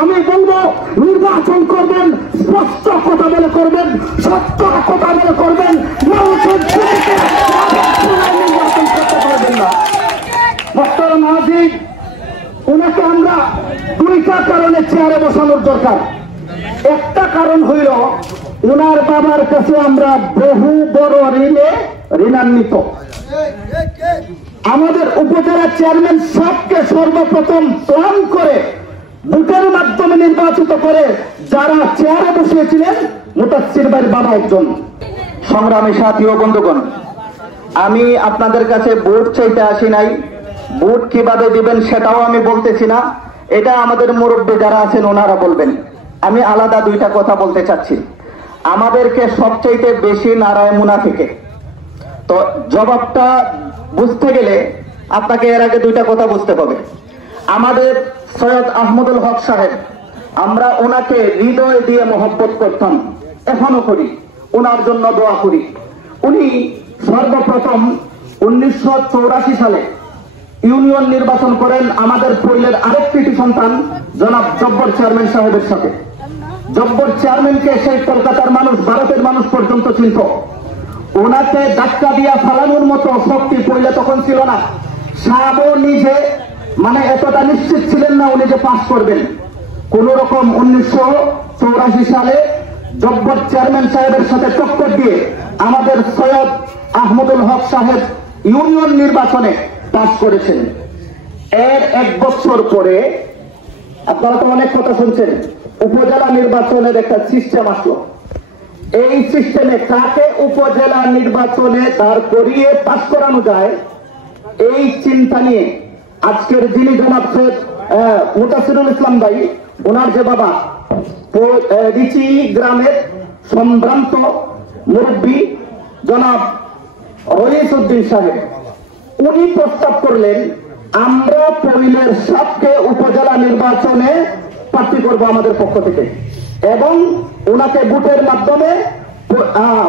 আমি বলবো নির্বাচন করবেন, স্পষ্ট কথা বলে করবেন, সত্য কথা বলে করবেন, নির্বাচন করতে পারবেন না। মোহতারাম হাজির, ওনাকে আমরা দুইটা কারণে চেয়ারে বসানোর দরকার। একটা কারণ হইল ওনার বাবার কাছে আমরা বহু বড় ঋণান্বিত। আমাদের উপজেলা চেয়ারম্যান সাহেবকে সর্বপ্রথম প্ল্যান করে ভোটের মাধ্যমে নির্বাচিত করে যারা চেয়ারে বসিয়েছিলেন মুতাচ্ছির ভাইয়ের বাবা একজন। সংগ্রামী সাথী ও বন্ধুগণ, আমি আপনাদের কাছে ভোট চাইতে আসি নাই। ভোট কিভাবে দিবেন সেটাও আমি বলতেছি না, এটা আমাদের মুরব্বী যারা আছেন ওনারা বলবেন। আমি আলাদা দুইটা কথা বলতে চাচ্ছি। আমাদেরকে সবচাইতে বেশি নারায় মুনাফিকে, তো জবাবটা বুঝতে গেলে আপনাকে এর আগে দুইটা কথা বুঝতে হবে। আমাদের সৈয়দ আহমদুল হক সাহেব, আমরা ওনাকে হৃদয় দিয়ে মহব্বত করতাম, এখনো করি, ওনার জন্য দোয়া করি। উনি সর্বপ্রথম 1984 সালে ইউনিয়ন নির্বাচন করেন আমাদের পৈলের আরেক কৃতি সন্তান জনাব জব্বর চেয়ারম্যান সাহেবের সাথে। জব্বর চেয়ারম্যানকে সেই কলকাতার মানুষ, ভারতের মানুষ পর্যন্ত চিনত। ওনাকে ধাক্কা দিয়া ফালানোর মতো শক্তি পৈলে তখন ছিল না। সাহেবও নিজে এতটা নিশ্চিত ছিলেন না উনি যে পাস করবেন। কোন রকম 1984 সালে জব্বর চেয়ারম্যান সাহেবের সাথে টক্কর দিয়ে আমাদের সৈয়দ আহমদুল হক সাহেব ইউনিয়ন নির্বাচনে পাস করেছেন। এর 1 বছর পরে আপনারা তো অনেক কথা শুনছেন, উপজেলা নির্বাচনের একটা সিস্টেম আসলো। এই সিস্টেমে কাকে উপজেলা নির্বাচনে দাঁড় করিয়ে পাস করানো যায়, এই চিন্তা নিয়ে আজকের যিনি জনাব সৈয়দ মুতাসিরুল ইসলাম ভাই, ওনার যে বাবা রিচি গ্রামের সম্ভ্রান্ত মুরব্বী জনাব রইসউদ্দিন সাহেব, উনি প্রস্তাব করলেন আমরা পৈলের সাথে উপজেলা নির্বাচনে প্রার্থী করবো আমাদের পক্ষ থেকে, এবং ওনাকে ভোটের মাধ্যমে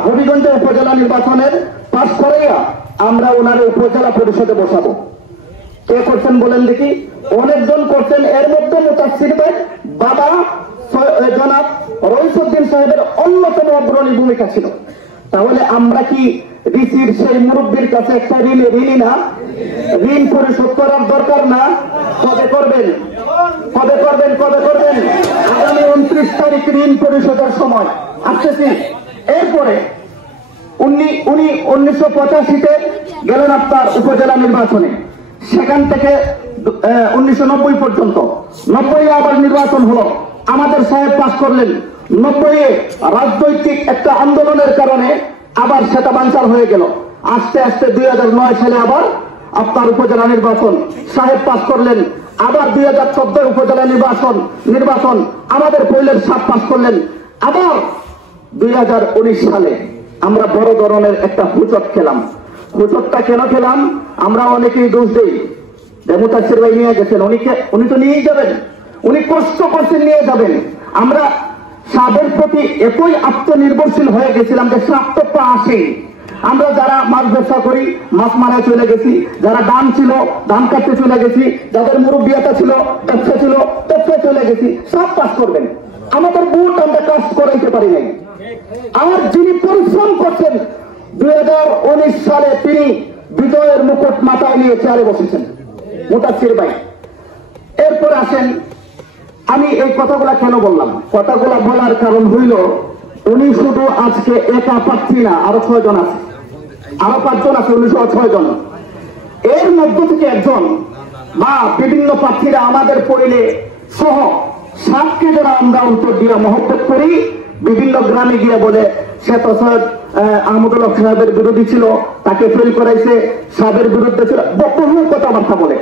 হবিগঞ্জে উপজেলা নির্বাচনের পাস করাইয়া আমরা ওনার উপজেলা পরিষদে বসাবো। কে করছেন বলেন দেখি? অনেকজন করছেন। এর মধ্যে মুতাচ্ছির ভাই বাবা জনাব রইসউদ্দিন সাহেবের অন্যতম অগ্রণী ভূমিকা ছিল। তাহলে আমরা কি রিসির সেই মুরব্বীর কাছে একটা ঋণী না? ঋণ পরিশোধ করার দরকার না? কবে করবেন? কবে করবেন? কবে করবেন? আগামী 29 তারিখ ঋণ পরিশোধের সময় আসতেছি। এরপরে উনি 1985-তে গেলেন আপনার উপজেলা নির্বাচনে, সেখান থেকে 1990 পর্যন্ত। 90-এ আবার নির্বাচন হলো, আমাদের সাহেব পাস করলেন। 90-এ রাজনৈতিক একটা আন্দোলনের কারণে আবার সেটা বানচাল হয়ে গেল। আস্তে আস্তে 2009 সালে আবার আপনার উপজেলা নির্বাচন, সাহেব পাস করলেন। আবার 2014 উপজেলা নির্বাচন আমাদের পৈলের সাহেব পাস করলেন। আবার 2019 সালে আমরা বড় ধরনের একটা হুচট খেলাম। হুচটটা কেন খেলাম? আমরা অনেকেই দোষ দিই, মুতাচ্ছির ভাই নিয়ে গেছেন, উনি তো নিয়েই যাবেন, উনি কষ্ট করছেন, নিয়ে যাবেন। আমরা সাহেবের প্রতি এতই আত্মনির্ভরশীল হয়ে গেছিলাম যে সাপ্তটা আসে। আমরা যারা মাছ ব্যবসা করি মাছ মারায় চলে গেছি, যারা দাম ছিল দাম কাটতে চলে গেছি, যাদের মুরব্বিয়াটা ছিল ব্যবসা ছিল ব্যবসায় চলে গেছি। সব পাস করবেন, আমাদের বুট আমরা কাজ করাইতে পারি নাই। আর যিনি পরিশ্রম করছেন 2019 সালে তিনি বিজয়ের মুকুট মাথায় নিয়ে চেয়ারে বসেছেন, মুতাচ্ছির ভাই। এরপর আসেন, আমি এই কথাগুলা কেন বললাম? কথাগুলা বলার কারণ হইল উনি শুধু আজকে একা প্রার্থী না, আরো 6 জন আছে, আরো 5 জন আছে, 1906 জন। এর মধ্য থেকে একজন বা বিভিন্ন প্রার্থীরা আমাদের পৈলে সহ সাতকে যারা আমরা উত্তর দিয়ে মহব্বত করি, বিভিন্ন গ্রামে গিয়ে বলে সে তো সৈয়দ আহমদুল হক সাহেবের বিরোধী ছিল, তাকে ফেল করাইছে, সাহেবের বিরুদ্ধে ছিল, বহু কথাবার্তা বলে।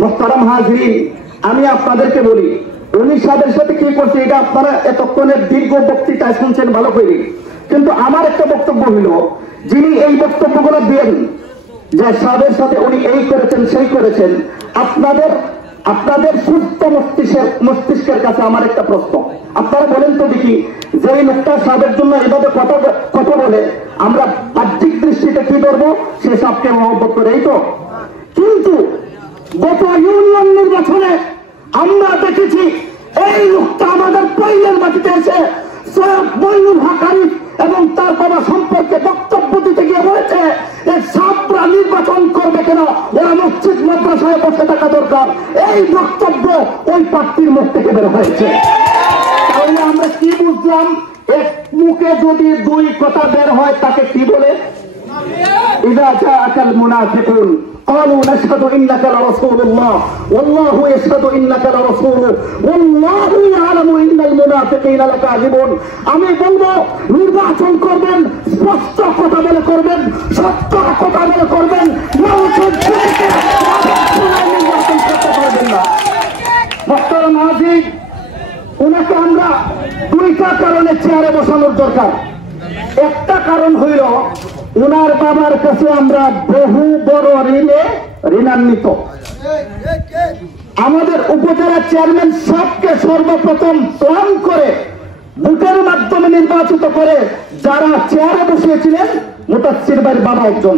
মোহতারাম হাজিরিন, আমি আপনাদেরকে বলি উনি সাহেবের সাথে কি করছে এটা আপনারা এতক্ষণের দীর্ঘ বক্তৃতায় শুনছেন ভালো করে। কিন্তু আমার একটা বক্তব্য হইল, যিনি এই বক্তব্যগুলো দেন যে সাহেবের সাথে উনি এই করেছেন সেই করেছেন, আপনাদের সুস্থ মস্তিষ্কের কাছে আমার একটা প্রশ্ন। আপনারা বলেন তো দেখি, যে এই লোকটা সাহেবের জন্য এইভাবে কথা বলে, আমরা বাহ্যিক দৃষ্টিতে কি করবো? সে সাহেবকে মহব্বত করে, এই তো। কিন্তু গত ইউনিয়ন নির্বাচনে আমরা দেখেছি এই মাটিতে এসে সৈয়দ মইনুল হক আরিফ এবং তার বাবা সম্পর্কে বক্তব্য দিতে গিয়ে বলেছে এই ছাত্ররা নির্বাচন করবে কেন, ওরা মসজিদ মাদ্রাসায় বসে থাকা দরকার। এই বক্তব্য ওই প্রার্থীর মুখ থেকে বের হয়েছে। তাহলে আমরা কি বুঝলাম? এক মুখে যদি দুই কথা বের হয় তাকে কি বলে? ইযা জাআকাল মুনাফিকুন قالوا نشهد إنك لرسول الله والله يشهد إنك لرسوله والله يعلم إن المنافقين لكاذبون। আমি বলবো নির্বাচন করবেন, স্পষ্ট কথা বলে করবেন, সত্য কথা বলে করবেন, মানুষের নির্বাচন করতে পারবেন না। মোহতারাম হাজির, উনাকে আমরা দুইটা কারণে চেয়ারে বসানোর দরকার। একটা কারণ হইল উনার বাবার কাছে আমরা বহু বড় ঋণান্বিত। আমাদের উপজেলা চেয়ারম্যান সবকে সর্বপ্রথম প্ল্যান করে ভোটের মাধ্যমে নির্বাচিত করে যারা চেয়ারে বসিয়েছিলেন মুতাচ্ছির ভাইয়ের বাবা একজন।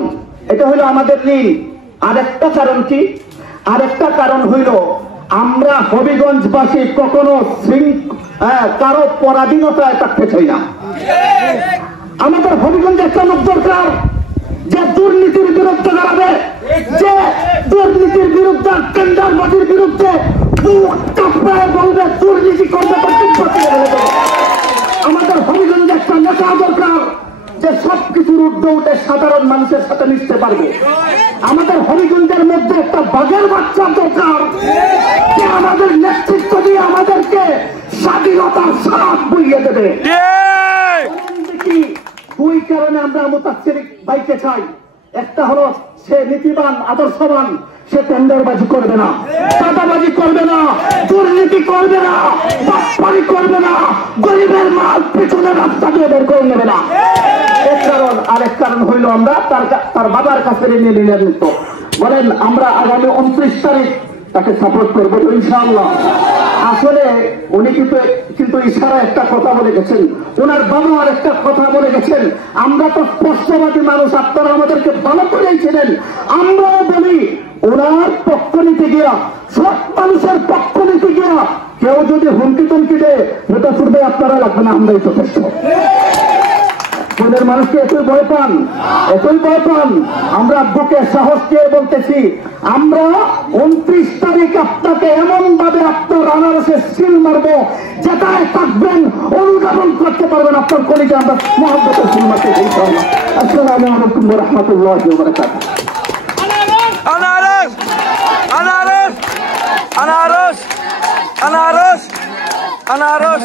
এটা হইল আমাদের ঋণ। আরেকটা কারণ কি? আরেকটা কারণ হইল আমরা হবিগঞ্জবাসী কখনো কারো পরাধীনতায় থাকতে চাই না। আমাদের হবিগঞ্জে একটা লোক দরকার যে দুর্নীতির বিরুদ্ধে দাঁড়াবে, যে দুর্নীতির বিরুদ্ধে, টেন্ডারবাজির বিরুদ্ধে বলবে দুর্নীতি করবে। আমাদের হবিগঞ্জে একটা নেতা দরকার যে সবকিছুর ঊর্ধ্বে উঠে সাধারণ মানুষের সাথে মিশতে পারবে। আমাদের হবিগঞ্জের মধ্যে একটা বাঘের বাচ্চা দরকার যে আমাদের নেতৃত্ব দিয়ে আমাদেরকে স্বাধীনতার স্বাদ বইয়ে দেবে। দুই কারণে আমরা মুতাচ্ছির ভাইকে চাই। একটা হলো সে নীতিবান, আদর্শবান, সে টেন্ডারবাজি করবে না, চাঁদাবাজি করবে না, দুর্নীতি করবে না, বাটপারি করবে না, গরিবের মাল পিছনে রাস্তা দিয়ে বের করে নেবে না। এক কারণ। আরেক কারণ হইল আমরা তার বাবার কাছে নির্ণীত। বলেন আমরা আগামী 29 তারিখ তাকে সাপোর্ট করবো ইনশাআল্লাহ। আসলে উনি কিন্তু ইশারা একটা কথা বলে গেছেন, ওনার বাবা আর একটা কথা বলে গেছেন। আমরা তো স্পষ্টবাদী মানুষ, আপনারা আমাদেরকে ভালো করেই ছিলেন। আমরাও বলি ওনার পক্ষ নিতে গিয়া, সব মানুষের পক্ষ নিতে গিয়া কেউ যদি হুমকি টুমকি দেয় এটা শুনবে আপনারা লাগবে না, আমরাই যথেষ্ট। মানুষকে এতই ভয় পান, এতই ভয় পান। আমরা বুকে সাহস দিয়ে বলতেছি, আমরা 29 তারিখ আপনাকে এমন ভাবে আপনার আনারসে সিল মারবো যেটায় থাকবেন, অনুধাবন করতে পারবেন আপনার কলিজে আমরা মহব্বতের সিল মারতে। আসসালামু আলাইকুম ওয়া রাহমাতুল্লাহি ওয়া বারাকাতুহু। আনারস আনারস আনারস আনারস আনারস।